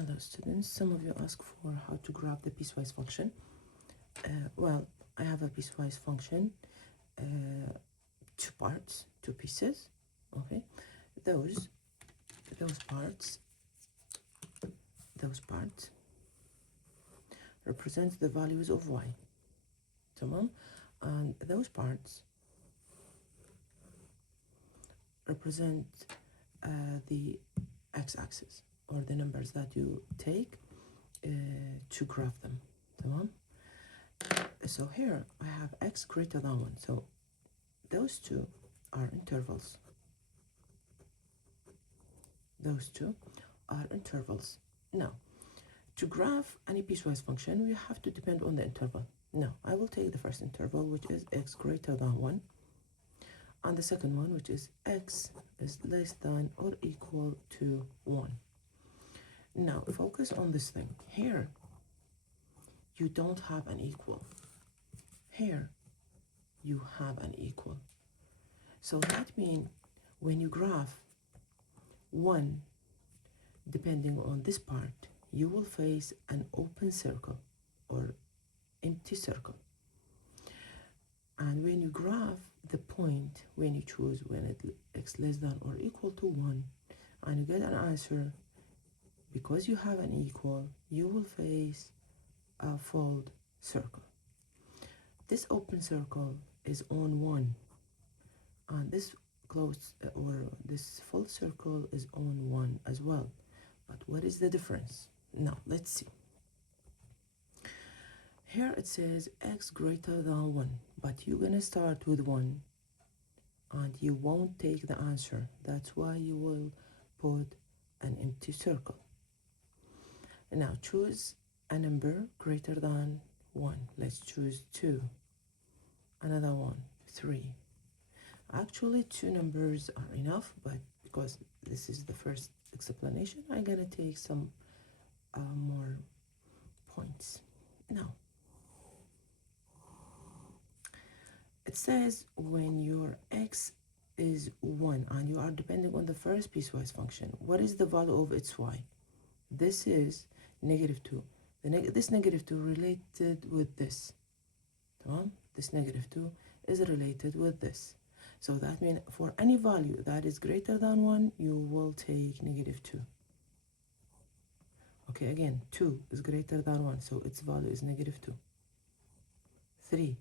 Hello students, some of you ask for how to graph the piecewise function. Well, I have a piecewise function, two parts, two pieces, okay? Those parts represent the values of y, تمام? And those parts represent the x-axis, or the numbers that you take to graph them, تمام? So here I have x greater than 1, so those two are intervals. Those two are intervals. Now, to graph any piecewise function, we have to depend on the interval. Now, I will take the first interval, which is x greater than 1, and the second one, which is x is less than or equal to 1. Now, focus on this thing. Here, you don't have an equal. Here, you have an equal. So that means when you graph 1, depending on this part, you will face an open circle or empty circle. And when you graph the point, when you choose when it x less than or equal to 1, and you get an answer, because you have an equal, you will face a fold circle. This open circle is on 1, and this closed or this full circle is on 1 as well. But what is the difference? Now let's see. Here it says x greater than 1, but you're gonna start with 1 and you won't take the answer. That's why you will put an empty circle. Now choose a number greater than 1. Let's choose 2. Another one, 3. Actually, 2 numbers are enough, but because this is the first explanation, I'm gonna take some more points. Now, it says when your x is 1 and you are depending on the first piecewise function, what is the value of its y? This is -2. This -2 related with this. This -2 is related with this. So that means for any value that is greater than 1, you will take -2. Okay, again, 2 is greater than 1, so its value is -2. 3,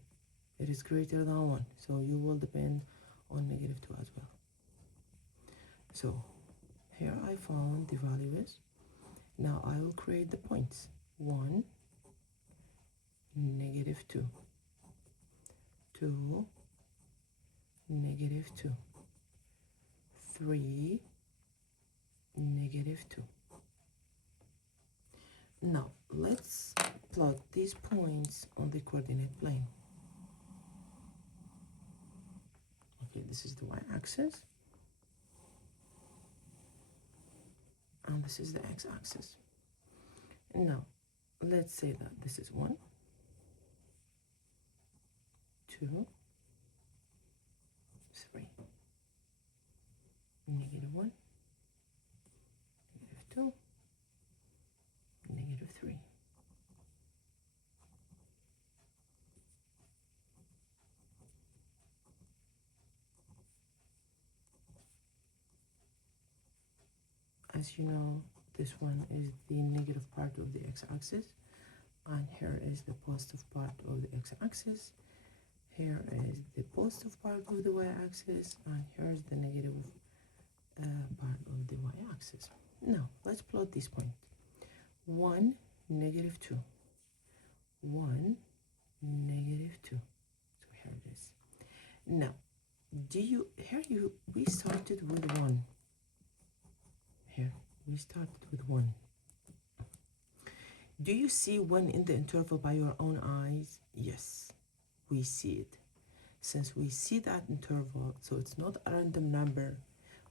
it is greater than 1, so you will depend on -2 as well. So here I found the values. Now I will create the points. 1, -2. 2, -2. 3, -2. Now let's plot these points on the coordinate plane. Okay, this is the y-axis, and this is the x-axis. Now let's say that this is 1, 2, 3, -1, -2, -3. As you know, this one is the negative part of the x-axis, and here is the positive part of the x-axis. Here is the positive part of the y-axis, and here's the negative part of the y-axis. Now let's plot this point. 1, -2. 1, -2. So here it is. Now, we started with 1. Here we started with 1. Do you see 1 in the interval by your own eyes? Yes, we see it. Since we see that interval, so it's not a random number,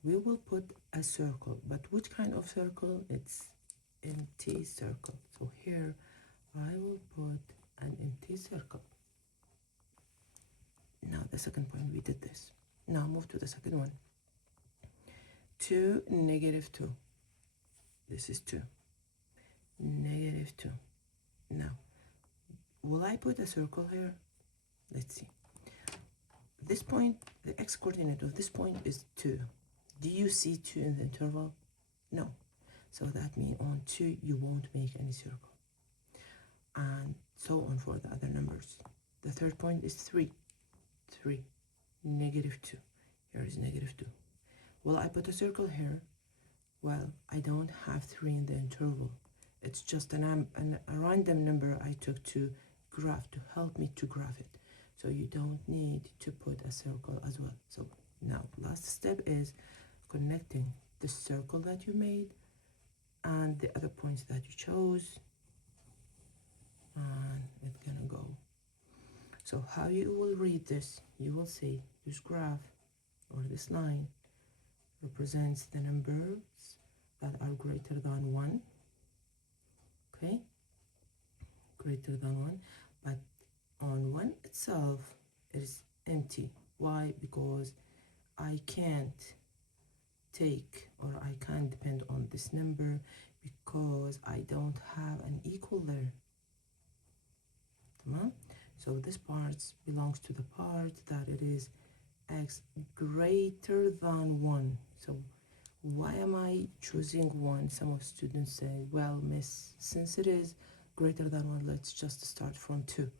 we will put a circle. But which kind of circle? It's empty circle. So here I will put an empty circle. Now the second point, we did this. Now move to the second one. 2, -2. This is 2. negative 2. Now, will I put a circle here? Let's see. This point, the x-coordinate of this point is 2. Do you see 2 in the interval? No. So that means on 2 you won't make any circle. And so on for the other numbers. The third point is 3. 3. Negative 2. Here is negative 2. Will I put a circle here? Well, I don't have 3 in the interval. It's just a random number I took to graph, to help me to graph it. So you don't need to put a circle as well. So now, last step is connecting the circle that you made and the other points that you chose. And it's gonna go. So how you will read this, you will say this graph or this line represents the numbers that are greater than 1. Okay? Greater than 1. But on 1 itself it is empty. Why? Because I can't take, or I can't depend on this number because I don't have an equal there. So this part belongs to the part that it is x greater than 1. So why am I choosing 1? Some of students say, well, miss, since it is greater than 1, let's just start from 2.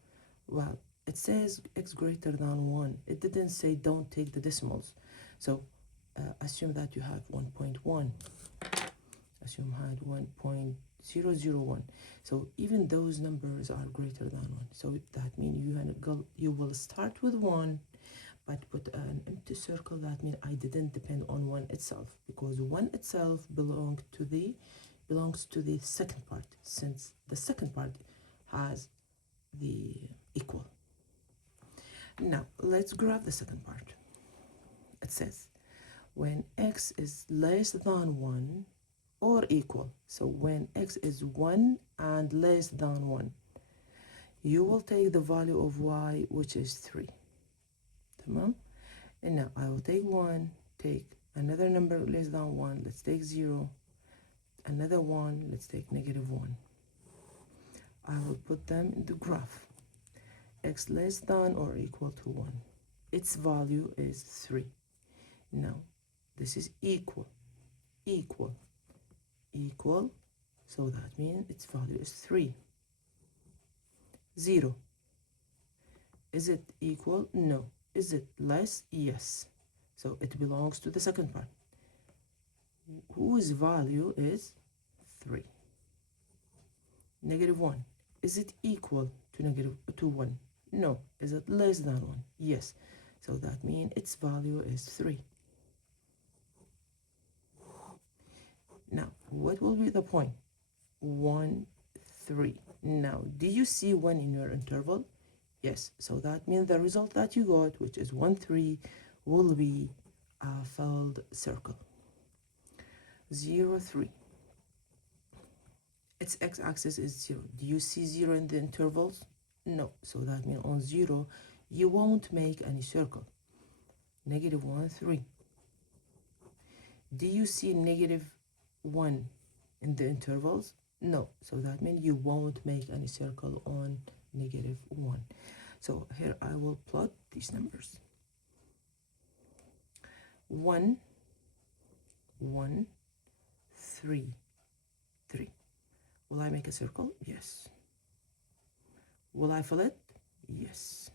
Well, it says x greater than 1. It didn't say don't take the decimals. So assume that you have 1.1. Assume had 1.001. So even those numbers are greater than 1. So that means you will start with 1, but put an empty circle. That means I didn't depend on 1 itself, because 1 itself belongs to the second part, since the second part has the equal. Now let's graph the second part. It says when x is less than 1 or equal, so when x is 1 and less than 1, you will take the value of y, which is 3. Tamam? And now I will take 1, take another number less than 1, let's take 0, another 1, let's take negative 1. I will put them in the graph. X less than or equal to 1. Its value is 3. Now, this is equal, so that means its value is 3. 0. Is it equal? No. Is it less? Yes. So it belongs to the second part, whose value is 3. Negative 1. Is it equal to 1? No. Is it less than 1? Yes. So that means its value is 3. Now, what will be the point? 1, 3. Now, do you see 1 in your interval? Yes. So that means the result that you got, which is 1, 3, will be a filled circle. 0, 3. Its x-axis is 0. Do you see 0 in the intervals? No. So that means on 0, you won't make any circle. Negative 1, 3. Do you see negative 1 in the intervals? No. So that means you won't make any circle on negative 1. So here I will plot these numbers. 1, 1, 3, 3. Will I make a circle? Yes. Will I fill it? Yes.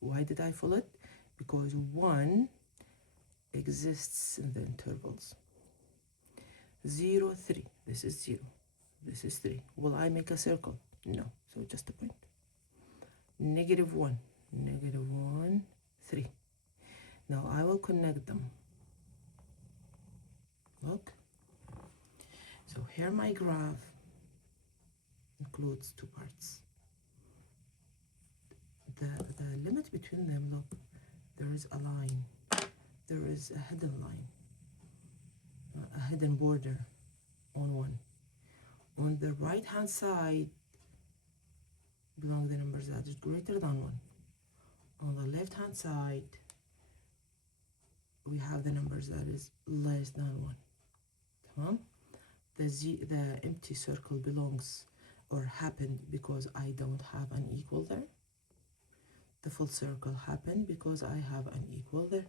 Why did I fill it? Because 1 exists in the intervals. 0, 3. This is 0. This is 3. Will I make a circle? No. So just a point. Negative 1. Negative 1, 3. Now I will connect them. Look. So here my graph includes 2 parts. The limit between them, look, there is a line. There is a hidden line, a hidden border on 1. On the right hand side belong the numbers that is greater than 1. On the left hand side we have the numbers that is less than 1. Tamam? the empty circle belongs or happened because I don't have an equal there. The full circle happened because I have an equal there.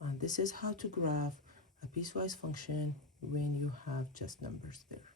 And this is how to graph a piecewise function when you have just numbers there.